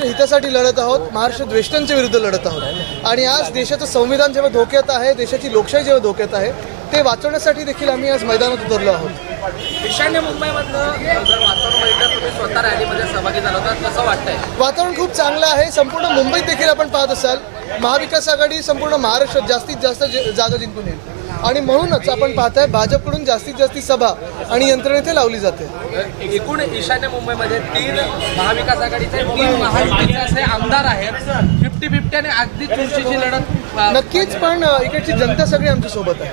महाराष्ट्र हितासाठी लढत आहोत महाराष्ट्र द्वेष्टांच्या विरुद्ध लढत आहोत. आणि आज देशाचं संविधान जेव्हा धोक्यात आहे देशाची लोकशाही जेव्हा धोक्यात आहे ते वाचवण्यासाठी देखील आम्ही आज मैदानात उतरलो आहोत. ईशान्य मुंबईमधनं जर वातावरण बघितलं तुम्ही स्वतः रॅलीमध्ये सहभागी झाला होता कसं वाटतंय? वातावरण खूप चांगलं आहे. संपूर्ण मुंबईत देखील आपण पाहत असाल महाविकास आघाडी संपूर्ण महाराष्ट्रात जास्तीत जास्त जागा जिंकून येईल. आणि म्हणूनच आपण पाहताय भाजपकडून जास्तीत जास्त सभा आणि यंत्रणा इथे लावली जाते. एकूण ईशान्य मुंबईमध्ये तीन महाविकास आघाडीचे तीन महायुतीचे असे आमदार आहेत. फिफ्टी फिफ्टी आणि अगदी चुरशीची लढत नक्कीच पण इकडची जनता सगळी आमच्यासोबत आहे.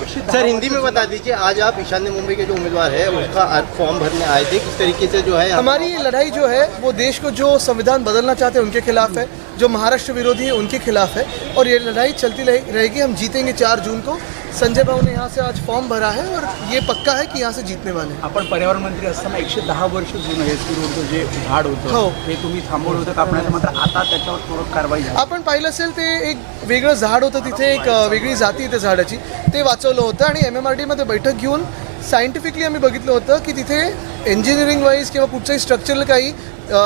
सर, हिंदी में बता दीजिए, आज आप ईशान्य मुंबई के जो उम्मीदवार है, उसका फॉर्म भरने आए थे। किस तरीके से जो है हमारी ये लड़ाई जो है, वो देश को जो संविधान बदलना चाहते हैं, उनके खिलाफ है। जो महाराष्ट्र विरोधी है, उनके खिलाफ है। और ये लड़ाई चलती रहेगी, हम जीतेंगे चार जून को। संजय बाबू ने यहाँ से आज फॉर्म भरा है और ये पक्का है कि यहाँ से जीतने वाले हैं। आपण पर्यावरण मंत्री असताना एकशे दहा वर्ष जुनं एस पी रोडचं जे झाड हो. होतं ते तुम्ही थांबवलं होतं कापण्याचं मात्र आता त्याच्यावर थोडं कारवाई झाली. आपण पाहिलं असेल ते एक वेगळं झाड होतं तिथे एक अ, वेगळी जाती त्या झाडाची. ते वाचवलं होतं आणि एम एम आर डीमध्ये बैठक घेऊन सायंटिफिकली आम्ही बघितलं होतं की तिथे इंजिनिअरिंग वाईज किंवा कुठच्याही स्ट्रक्चरला काही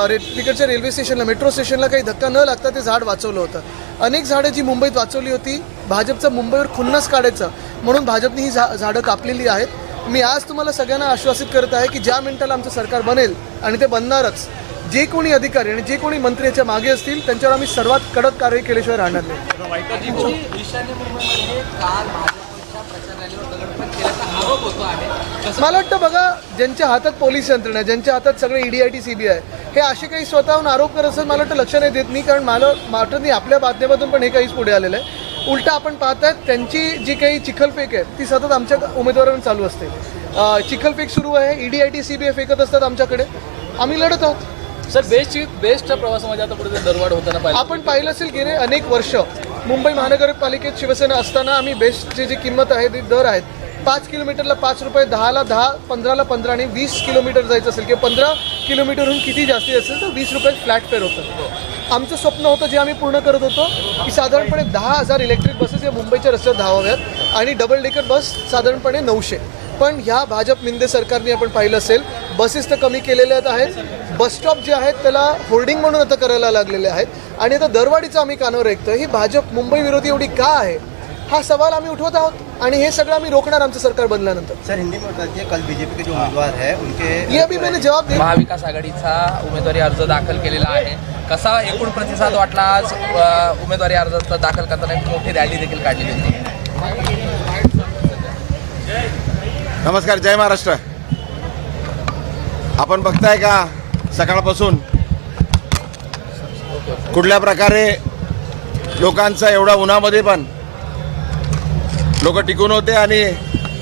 रे तिकडच्या रेल्वे स्टेशनला मेट्रो स्टेशनला काही धक्का न लागता ते झाड वाचवलं होतं. अनेक झाडं जी मुंबईत वाचवली होती भाजपचा मुंबईवर खुन्नस काढायचा म्हणून भाजपने ही झा झाडं कापलेली आहेत. मी आज तुम्हाला सगळ्यांना आश्वासित करत आहे की ज्या मिनिटाला आमचं सरकार बनेल आणि ते बनणारच जे कोणी अधिकारी आणि जे कोणी मंत्री याच्या मागे असतील त्यांच्यावर आम्ही सर्वात कडक कारवाई केल्याशिवाय राहणार नाही. केल्याचा आरोप होतो आहे. मला वाटतं बघा ज्यांच्या हातात पोलीस यंत्रणा ज्यांच्या हातात सगळे ईडी आय टी सीबीआय हे असे काही स्वतःहून आरोप करत असेल मला वाटतं लक्ष नाही देत मी कारण मला वाटत नाही आपल्या माध्यमातून पण हे काहीच पुढे आलेलं आहे. उलटा आपण पाहतायत त्यांची जी काही चिखलफेक आहे ती सतत आमच्या उमेदवारांवर चालू असते. चिखलफेक सुरू आहे ईडी आय टी सीबीआय फेकत असतात आमच्याकडे. आम्ही लढत आहोत. सर बेस्टची बेस्टच्या प्रवासामध्ये आता पुढे दरवाढ होताना पाहिजे आपण पाहिलं असेल गेले अनेक वर्ष मुंबई महानगरपालिकेत शिवसेना असताना आम्ही बेस्टची जी किंमत आहे ती दर आहेत. पाच किलोमीटरला पाच रुपये दहाला दहा पंधराला पंधरा आणि वीस किलोमीटर जायचं असेल किंवा पंधरा किलोमीटरहून किती जास्ती असेल तर वीस रुपये फ्लॅट फेअर होतं. आमचं स्वप्न होतं जे आम्ही पूर्ण करत होतो की साधारणपणे दहा हजार इलेक्ट्रिक बसेस या मुंबईच्या रस्त्यावर धावाव्यात आणि डबल डेकर बस साधारणपणे नऊशे. पण ह्या भाजप मिंदे सरकारने आपण पाहिलं असेल बसेस तर कमी केलेल्या आहेत. बस स्टॉप जे आहेत त्याला होर्डिंग म्हणून आता करायला लागलेले आहेत. आणि आता दरवाढीचं आम्ही कानावर ऐकतोय ही भाजप मुंबई विरोधी एवढी का आहे? हा सवाल आम्ही उठवत आहोत. आणि हे सगळं आम्ही रोखणार आमचं सरकार बनल्यानंतर. सर हिंदी में बता दीजिए कल बीजेपी के जो उम्मीदवार है उनके ये अभी मैंने जवाब दिया महाविकास आघाडीचा उमेदवारी अर्ज दाखल केलेला आहे. कसा एकूण प्रतिसाद वाटला आज अ, उमेदवारी अर्ज दाखल करताना एक मोठी रॅली देखील काढली होती? नमस्कार जय महाराष्ट्र. आपण बघताय का सकाळपासून कुठल्या प्रकारे लोकांचा एवढा उन्हामध्ये पण लोक टिकून होते आणि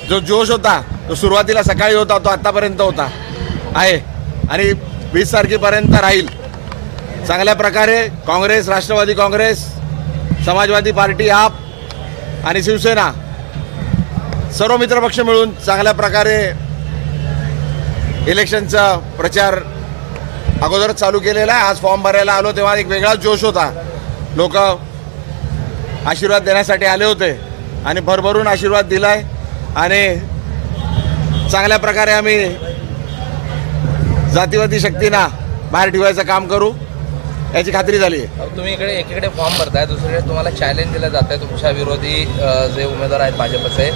जो जोश होता तो सुरुवातीला सकाळी होता तो आत्तापर्यंत होता. आहे. आणि वीस तारखेपर्यंत राहील. चांगल्या प्रकारे काँग्रेस राष्ट्रवादी काँग्रेस समाजवादी पार्टी आप आणि शिवसेना सर्व मित्रपक्ष मिळून चांगल्या प्रकारे इलेक्शनचा प्रचार अगोदरच चालू केलेला आहे. आज फॉर्म भरायला आलो तेव्हा एक वेगळाच जोश होता. लोक आशीर्वाद देण्यासाठी आले होते. आणि भरभरून आशीर्वाद दिलाय. आणि चांगल्या प्रकारे आम्ही जातीवादी शक्तींना बाहेर ठेवायचं काम करू याची खात्री झाली. आहे तुम्ही इकडे एकीकडे फॉर्म भरताय दुसरीकडे तुम्हाला चॅलेंज दिलं जात आहे तुमच्या विरोधी जे उमेदवार आहेत भाजपचे.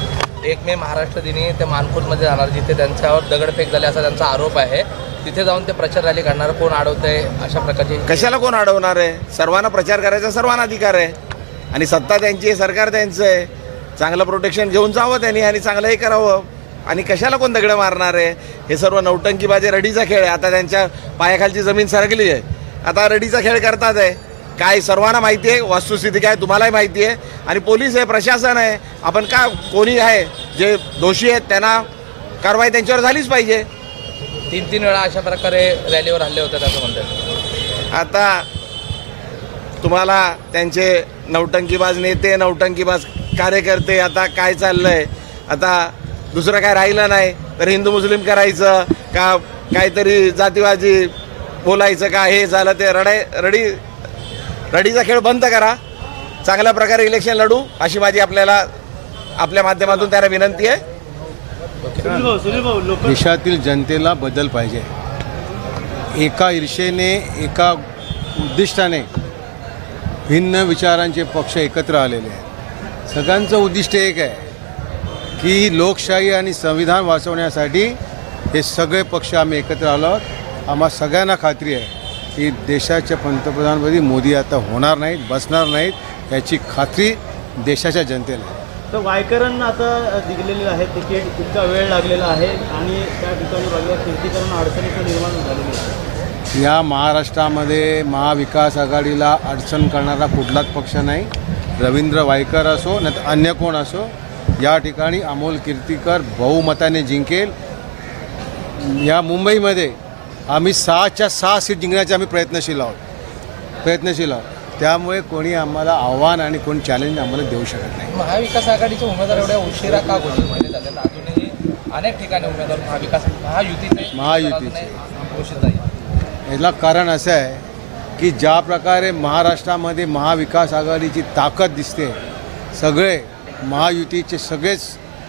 एक मे महाराष्ट्र दिनी ते मानखुर्दमध्ये जाणार जिथे त्यांच्यावर दगडफेक झाली असा त्यांचा आरोप आहे. तिथे जाऊन ते प्रचार रॅली काढणार कोण अडवतंय अशा प्रकारची कशाला कोण अडवणार आहे? सर्वांना प्रचार करायचा सर्वांना अधिकार आहे. आणि सत्ता त्यांची आहे सरकार त्यांचं आहे. चांगलं प्रोटेक्शन घेऊन जावं त्यांनी आणि चांगलं हे करावं. आणि कशाला कोण दगडं मारणार आहे? हे सर्व नौटंकीबाजी रडीचा खेळ आहे. आता त्यांच्या पायाखालची जमीन सरकली आहे. आता रडीचा खेळ करतात आहे. काय सर्वांना माहिती आहे? वस्तुस्थिती काय? तुम्हालाही माहिती आहे. आणि पोलीस आहे प्रशासन आहे. आपण का कोणी आहे? जे दोषी आहेत त्यांना कारवाई त्यांच्यावर झालीच पाहिजे. तीन तीन वेळा अशा प्रकारे रॅलीवर हल्ले होतात असं म्हणतात. आता तुम्हाला त्यांचे नौटंकीबाज नेते नौटंकीबाज कार्यकर्ते आता काय चाललंय? आता दुसरं काय राहिलं नाही तर हिंदू मुस्लिम करायचं का काहीतरी जातीवाजी बोलायचं का हे झालं ते रडाय रडी रडीचा खेळ बंद करा. चांगल्या प्रकारे इलेक्शन लढू अशी माझी आपल्याला आपल्या माध्यमातून त्यांना विनंती आहे. देशातील जनतेला बदल पाहिजे. एका ईर्षेने एका उद्दिष्टाने भिन्न विचारांचे पक्ष एकत्र आलेले आहेत. सगळ्यांचं उद्दिष्ट एक आहे की लोकशाही आणि संविधान वाचवण्यासाठी हे सगळे पक्ष आम्ही एकत्र आलो आहोत. आम्हा सगळ्यांना खात्री आहे की देशाच्या पंतप्रधानपदी मोदी आता होणार नाहीत बसणार नाहीत याची खात्री देशाच्या जनतेला आहे. तर वायकरांना आता दिलेले आहे तिकीट इतका वेळ लागलेला आहे आणि त्या ठिकाणी बघा कीर्तीकरण अडचणीचं निर्माण झालेली आहे. या महाराष्ट्रामध्ये महाविकास आघाडीला अडचण करणारा कुठलाच पक्ष नाही. रवींद्र वायकर असो न अन्य कोण असो या ठिकाणी अमोल कीर्तीकर बहुमताने जिंकेल. या मुंबईमध्ये आम्ही सहाच्या सहा सीट जिंकण्याचे आम्ही प्रयत्नशील आहोत. प्रयत्नशील आहोत. त्यामुळे कोणी आम्हाला आव्हान आणि कोणी चॅलेंज आम्हाला देऊ शकत नाही. महाविकास आघाडीचे उमेदवार एवढ्या उशिरा का घोषित झाले? झाले अजूनही अनेक ठिकाणी उमेदवार महाविकास महायुतीचे महायुतीचे. याला कारण असं आहे की ज्या प्रकारे महाराष्ट्रामध्ये महाविकास आघाडीची ताकद दिसते सगळे महायुतीचे सगळेच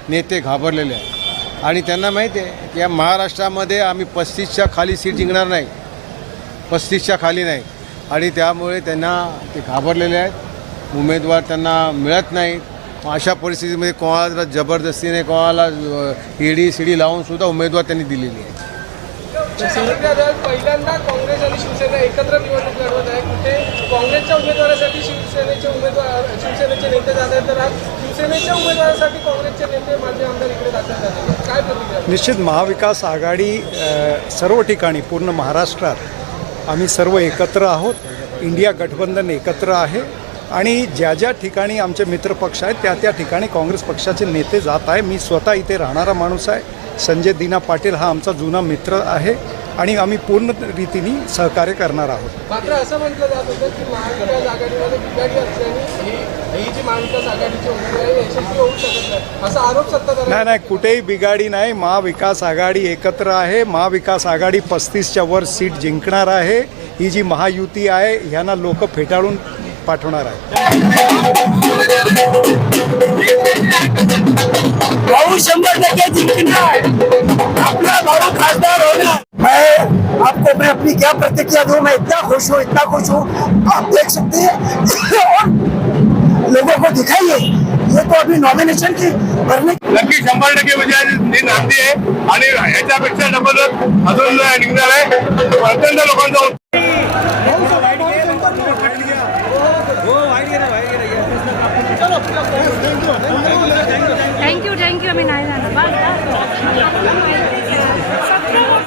नेते घाबरलेले आहेत. आणि त्यांना माहिती आहे की या महाराष्ट्रामध्ये आम्ही पस्तीसच्या खाली सीट जिंकणार नाही. पस्तीसच्या खाली नाही. आणि त्यामुळे त्यांना ते घाबरलेले आहेत. उमेदवार त्यांना मिळत नाहीत. अशा परिस्थितीमध्ये कोणाला जबरदस्तीने कोणाला ईडी सीडी लावूनसुद्धा उमेदवार त्यांनी दिलेली आहे पहिल्यांदा काँग्रेस आणि शिवसेना एकत्र निवडणूक लढवत आहे. कुठे? काँग्रेसच्या उमेदवारासाठी शिवसेनेचे उमेदवार शिवसेनेचे नेते जात आहेत तर आज शिवसेनेच्या उमेदवारासाठी काँग्रेसचे नेते माझे आमदार इकडे दाखल झाले. काय प्रतिक्रिया? निश्चित महाविकास आघाडी सर्व ठिकाणी पूर्ण महाराष्ट्रात आम्ही सर्व एकत्र आहोत. इंडिया गठबंधन एकत्र आहे. आणि ज्या ज्या ठिकाणी आमचे मित्रपक्ष आहेत त्या त्या ठिकाणी काँग्रेस पक्षाचे नेते जात आहे. मी स्वतः इथे राहणारा माणूस आहे. संजय दिना पाटील हा आमचा जुना मित्र आहे आणि आम्ही पूर्ण रीतीने सहकार्य करणार आहोत. मात्र असं म्हटलं जात होतं की महाविकास आघाडीमध्ये बिघाडी असल्याने ही जी महाविकास आघाडीची उमेदवार यशस्वी होऊ शकत नाही. असा आरोप सत्ताधारी नाही नाही कुठेही बिघाडी नाही. महाविकास आघाडी एकत्र आहे. महाविकास आघाडी पस्तीसच्या वर सीट जिंकणार आहे. ही जी महायुती आहे ह्यांना लोक फेटाळून पाठवणार आहे. आपको मैं अपनी क्या प्रतिक्रिया दूं? मैं इतना खुश हूँ इतना खुश हूँ। आप देख सकते हैं। और लोगों को दिखाइए। ये तो अभी नॉमिनेशन की भरने नक्की शंभर टक्के विजयाची नींद आहे. आणि याच्यापेक्षा डबल अजून निघणार आहे. अत्यंत लोकांचा थँक्यू थँक्यू आम्ही नाही जाणार बा